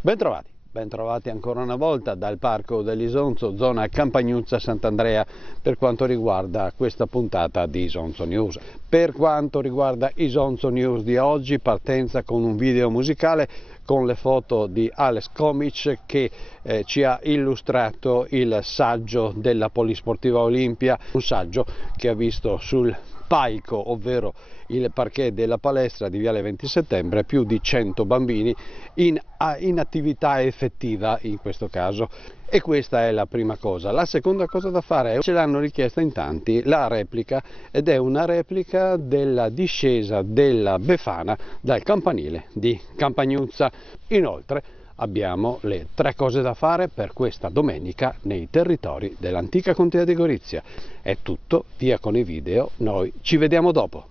Bentrovati ancora una volta dal Parco dell'Isonzo, zona Campagnuzza Sant'Andrea, per quanto riguarda questa puntata di Isonzo News. Per quanto riguarda Isonzo News di oggi, partenza con un video musicale con le foto di Alex Comic che ci ha illustrato il saggio della Polisportiva Olimpia, un saggio che ha visto sul palco, ovvero il parquet della palestra di Viale 20 Settembre, più di 100 bambini in attività effettiva in questo caso, e questa è la prima cosa. La seconda cosa da fare è, ce l'hanno richiesta in tanti, la replica, ed è una replica della discesa della Befana dal campanile di Campagnuzza. Inoltre abbiamo le 3 cose da fare per questa domenica nei territori dell'antica contea di Gorizia. È tutto, via con i video, noi ci vediamo dopo.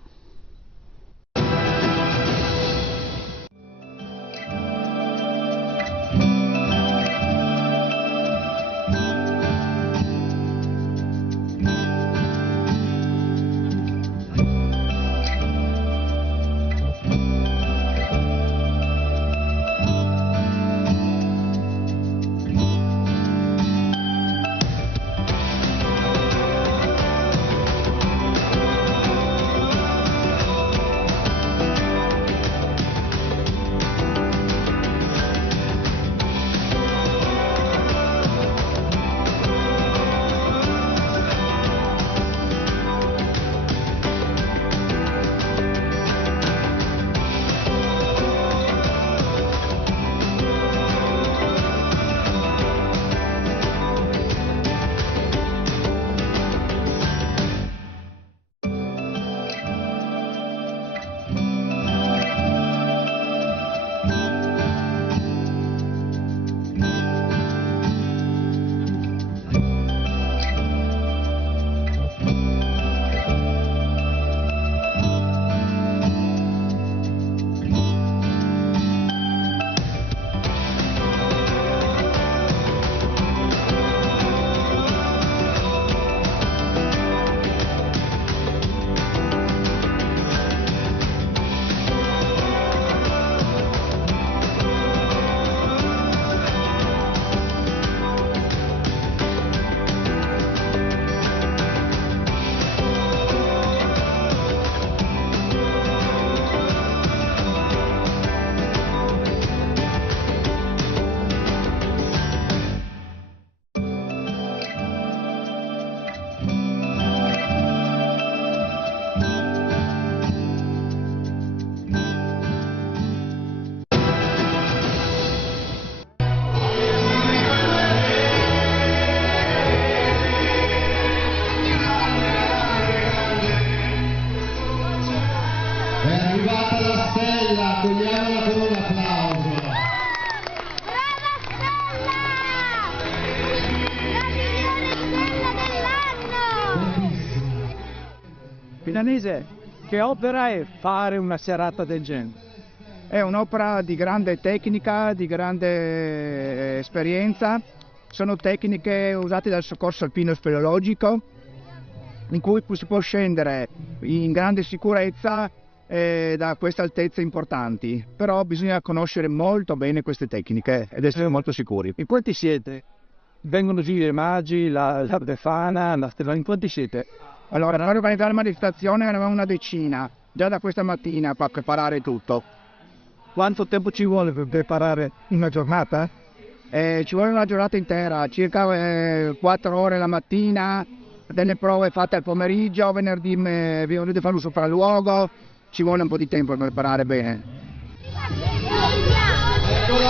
È arrivata la stella, togliamola con un applauso. Brava Stella! La migliore stella dell'anno! Milanese, che opera è fare una serata del genere? È un'opera di grande tecnica, di grande esperienza. Sono tecniche usate dal soccorso alpino speleologico, in cui si può scendere in grande sicurezza da queste altezze importanti, però bisogna conoscere molto bene queste tecniche ed essere molto sicuri. In quanti siete? Vengono giù i magi, la Befana, la Stella, in quanti siete? Allora, per organizzare la manifestazione eravamo una decina, già da questa mattina per preparare tutto. Quanto tempo ci vuole per preparare una giornata? Ci vuole una giornata intera, circa 4 ore la mattina, delle prove fatte al pomeriggio, venerdì venerdì fare un sopralluogo, ci vuole un po' di tempo per preparare bene. Eccolo,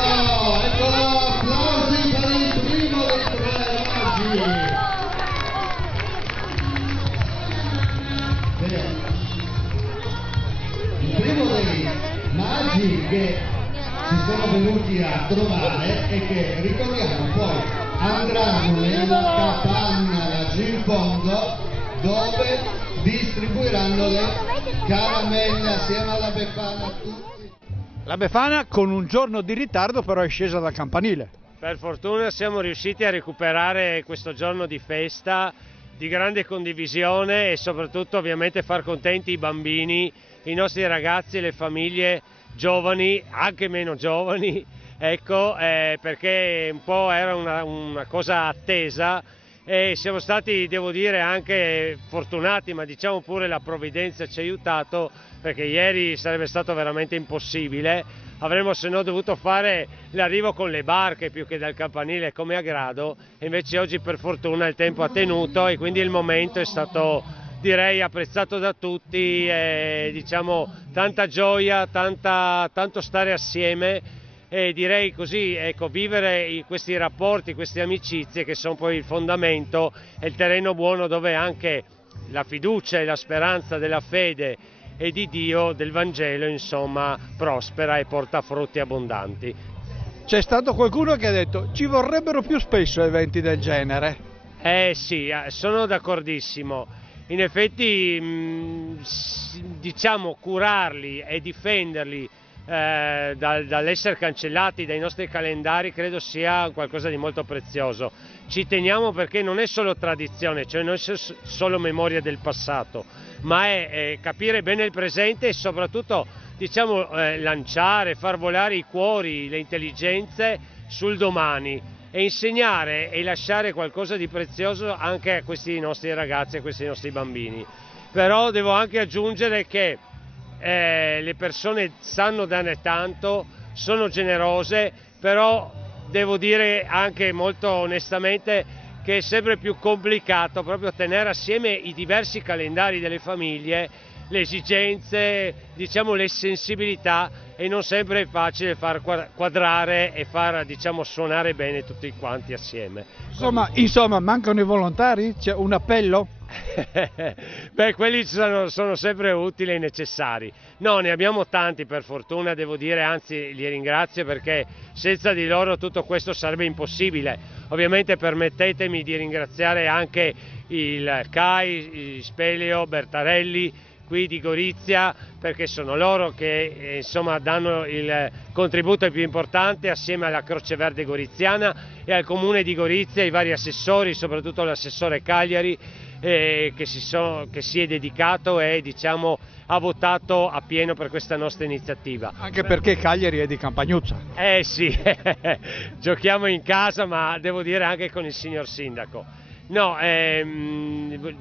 applausi per il primo dei 3 magi. Bene. Il primo dei magi che ci sono venuti a trovare e che, ricordiamo, poi andranno nella capanna laggiù in fondo, dove distribuiranno le caramelle assieme alla Befana a tutti. La Befana con un giorno di ritardo però è scesa dal campanile. Per fortuna siamo riusciti a recuperare questo giorno di festa, di grande condivisione e soprattutto ovviamente far contenti i bambini, i nostri ragazzi e le famiglie giovani, anche meno giovani, ecco, perché un po' era una cosa attesa e siamo stati, devo dire, anche fortunati, ma diciamo pure la provvidenza ci ha aiutato, perché ieri sarebbe stato veramente impossibile, avremmo se no dovuto fare l'arrivo con le barche più che dal campanile come a grado, e invece oggi per fortuna il tempo ha tenuto e quindi il momento è stato, direi, apprezzato da tutti, diciamo tanta gioia, tanto stare assieme. E direi così, ecco, vivere questi rapporti, queste amicizie che sono poi il fondamento e il terreno buono dove anche la fiducia e la speranza della fede e di Dio, del Vangelo, insomma, prospera e porta frutti abbondanti. C'è stato qualcuno che ha detto ci vorrebbero più spesso eventi del genere. Sì, sono d'accordissimo. In effetti, diciamo, curarli e difenderli dall'essere cancellati dai nostri calendari credo sia qualcosa di molto prezioso. Ci teniamo perché non è solo tradizione, cioè non è solo memoria del passato, ma è capire bene il presente e soprattutto, diciamo, lanciare, far volare i cuori, le intelligenze sul domani e insegnare e lasciare qualcosa di prezioso anche a questi nostri ragazzi, a questi nostri bambini. Però devo anche aggiungere che le persone sanno dare tanto, sono generose, però devo dire anche molto onestamente che è sempre più complicato proprio tenere assieme i diversi calendari delle famiglie, le esigenze, diciamo le sensibilità, e non sempre è facile far quadrare e far, diciamo, suonare bene tutti quanti assieme. Insomma, mancano i volontari? C'è un appello? Beh, quelli sono sempre utili e necessari. No, ne abbiamo tanti per fortuna, devo dire, anzi li ringrazio perché senza di loro tutto questo sarebbe impossibile. Ovviamente permettetemi di ringraziare anche il CAI, Speleo, Bertarelli, qui di Gorizia, perché sono loro che insomma danno il contributo più importante assieme alla Croce Verde Goriziana e al Comune di Gorizia, i vari assessori, soprattutto l'assessore Cagliari, che si è dedicato e, diciamo, ha votato a pieno per questa nostra iniziativa. Anche perché Cagliari è di Campagnuzza. Sì, giochiamo in casa, ma devo dire anche con il signor Sindaco. No,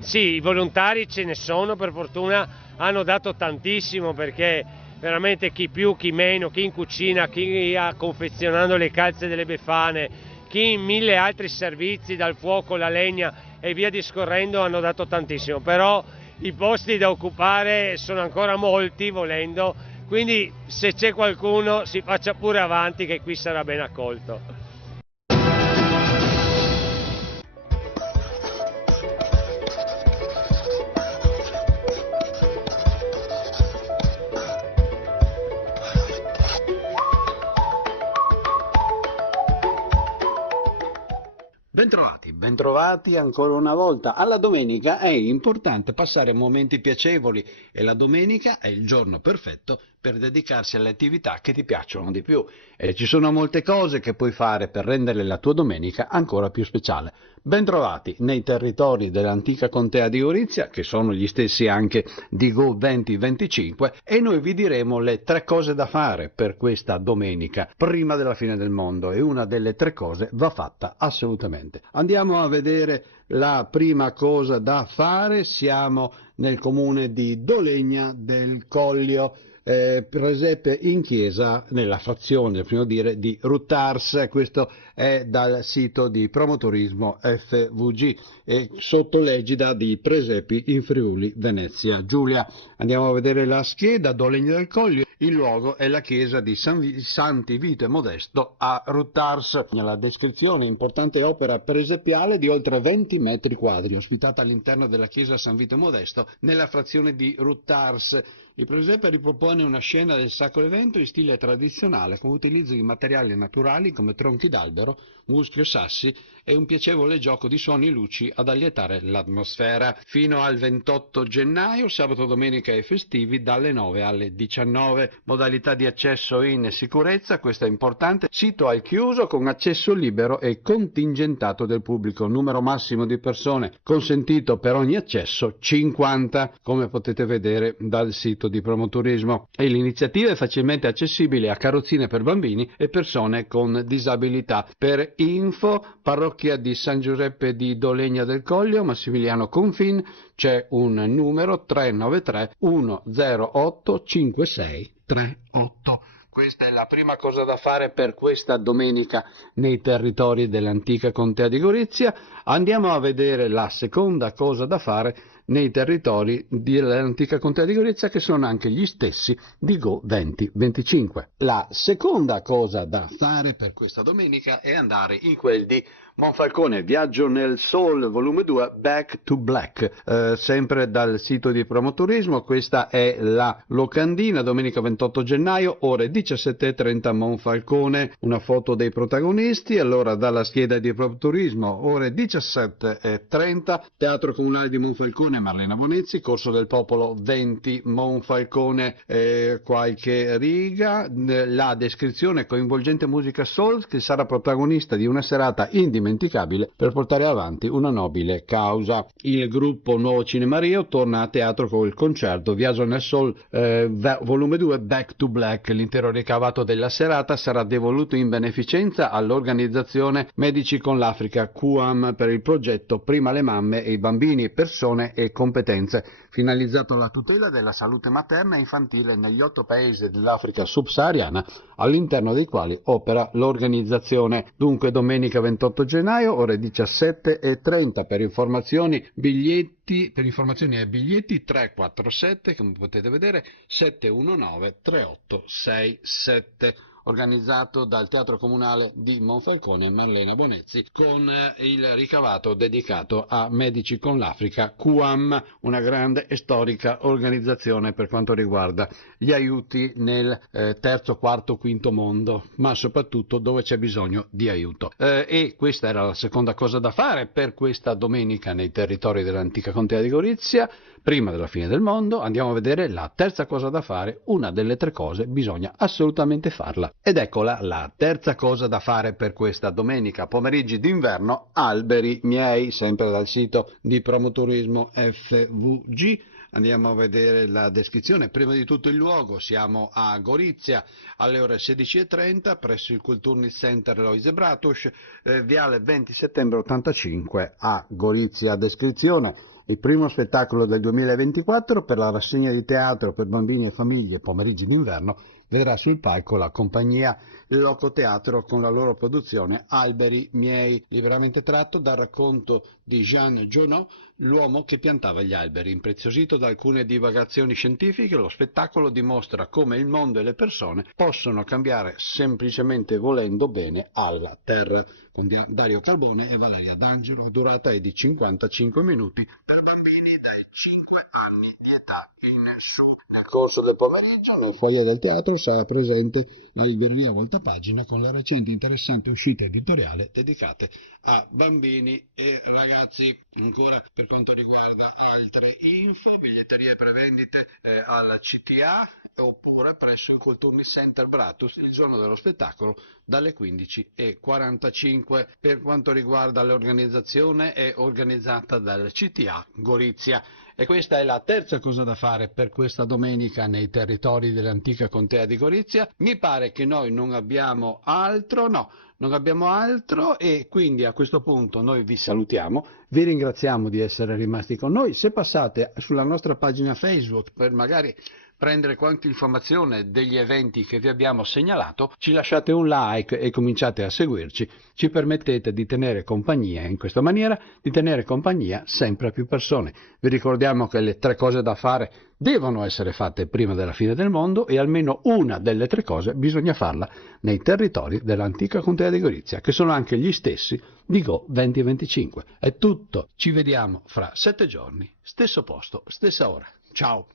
sì, i volontari ce ne sono, per fortuna hanno dato tantissimo, perché veramente chi più, chi meno, chi in cucina, chi confezionando le calze delle Befane, chi in 1000 altri servizi, dal fuoco, la legna e via discorrendo, hanno dato tantissimo, però i posti da occupare sono ancora molti, volendo, quindi se c'è qualcuno si faccia pure avanti, che qui sarà ben accolto. Bentrovati ancora una volta. Alla domenica è importante passare momenti piacevoli e la domenica è il giorno perfetto per dedicarsi alle attività che ti piacciono di più. E ci sono molte cose che puoi fare per rendere la tua domenica ancora più speciale. Bentrovati nei territori dell'antica contea di Gorizia, che sono gli stessi anche di Go 2025, e noi vi diremo le 3 cose da fare per questa domenica, prima della fine del mondo, e una delle 3 cose va fatta assolutamente. Andiamo a vedere la prima cosa da fare. Siamo nel comune di Dolegna del Collio, presepe in chiesa nella frazione, prima dire, di Ruttars. Questo è dal sito di Promotorismo FVG e sotto l'egida di Presepi in Friuli Venezia Giulia. Andiamo a vedere la scheda. Dolegna del Collio, il luogo è la chiesa di Santi Vito e Modesto a Ruttars. Nella descrizione, importante opera presepiale di oltre 20 metri quadri, ospitata all'interno della chiesa San Vito e Modesto nella frazione di Ruttars. Il presepe ripropone una scena del sacro evento in stile tradizionale, con utilizzo di materiali naturali come tronchi d'albero, muschio, sassi e un piacevole gioco di suoni e luci ad allietare l'atmosfera. Fino al 28 gennaio, sabato, domenica e festivi, dalle 9 alle 19. Modalità di accesso in sicurezza, questo è importante. Sito al chiuso con accesso libero e contingentato del pubblico. Numero massimo di persone consentito per ogni accesso 50, come potete vedere dal sito sito di Promoturismo e l'iniziativa è facilmente accessibile a carrozzine per bambini e persone con disabilità. Per info, parrocchia di San Giuseppe di Dolegna del Coglio, Massimiliano Confin, c'è un numero 393 108 5638. Questa è la prima cosa da fare per questa domenica nei territori dell'antica contea di Gorizia. Andiamo a vedere la seconda cosa da fare nei territori dell'antica contea di Gorizia, che sono anche gli stessi di Go 2025. La seconda cosa da fare per questa domenica è andare in quel di Monfalcone, Viaggio nel Soul, volume 2, Back to Black, sempre dal sito di Promoturismo. Questa è la locandina, domenica 28 gennaio, ore 17:30 Monfalcone, una foto dei protagonisti. Allora, dalla scheda di Promoturismo, ore 17:30, Teatro Comunale di Monfalcone, Marlena Bonezzi, Corso del Popolo 20 Monfalcone, qualche riga, la descrizione: coinvolgente musica soul che sarà protagonista di una serata indimenticabile per portare avanti una nobile causa. Il gruppo Nuovo Cinema Rio torna a teatro con il concerto Viaggio nel Soul, volume 2, Back to Black. L'intero ricavato della serata sarà devoluto in beneficenza all'organizzazione Medici con l'Africa QAM per il progetto Prima le mamme e i bambini, persone e competenze, finalizzato alla tutela della salute materna e infantile negli 8 paesi dell'Africa subsahariana, all'interno dei quali opera l'organizzazione. Dunque, domenica 28 gennaio, ore 17:30. Per informazioni e biglietti 347, come potete vedere, 719 3867. Organizzato dal Teatro Comunale di Monfalcone, Marlena Bonezzi, con il ricavato dedicato a Medici con l'Africa QAM, una grande e storica organizzazione per quanto riguarda gli aiuti nel terzo, quarto, quinto mondo, ma soprattutto dove c'è bisogno di aiuto. E questa era la seconda cosa da fare per questa domenica nei territori dell'antica contea di Gorizia. Prima della fine del mondo andiamo a vedere la terza cosa da fare. Una delle tre cose bisogna assolutamente farla. Ed eccola la terza cosa da fare per questa domenica: pomeriggi d'inverno, alberi miei, sempre dal sito di Promoturismo FVG. Andiamo a vedere la descrizione. Prima di tutto il luogo: siamo a Gorizia alle ore 16:30 presso il Kulturni Center Loise Bratuš, viale 20 settembre 85 a Gorizia. Descrizione: il primo spettacolo del 2024 per la rassegna di teatro per bambini e famiglie pomeriggi d'inverno vedrà sul palco la compagnia Loco Teatro con la loro produzione Alberi miei, liberamente tratto dal racconto di Jean Genot, L'uomo che piantava gli alberi. Impreziosito da alcune divagazioni scientifiche, lo spettacolo dimostra come il mondo e le persone possono cambiare semplicemente volendo bene alla Terra. Con Dario Carbone e Valeria D'Angelo, la durata è di 55 minuti per bambini dai 5 anni di età in su. Nel corso del pomeriggio, nel foyer del teatro, sarà presente la libreria Voltapagina con la recente interessante uscita editoriale dedicate a bambini e ragazzi. Ancora per quanto riguarda altre info, biglietterie e prevendite alla CTA oppure presso il Kulturni Center Bratuš il giorno dello spettacolo dalle 15:45. Per quanto riguarda l'organizzazione, è organizzata dal CTA Gorizia. E questa è la terza cosa da fare per questa domenica nei territori dell'antica contea di Gorizia. Mi pare che noi non abbiamo altro, e quindi a questo punto noi vi salutiamo, vi ringraziamo di essere rimasti con noi. Se passate sulla nostra pagina Facebook per magari prendere qualche informazione degli eventi che vi abbiamo segnalato, ci lasciate un like e cominciate a seguirci, ci permettete di tenere compagnia, in questa maniera di tenere compagnia sempre a più persone. Vi ricordiamo che le tre cose da fare devono essere fatte prima della fine del mondo e almeno una delle tre cose bisogna farla nei territori dell'antica contea di Gorizia, che sono anche gli stessi di Go 2025. È tutto, ci vediamo fra 7 giorni, stesso posto, stessa ora. Ciao!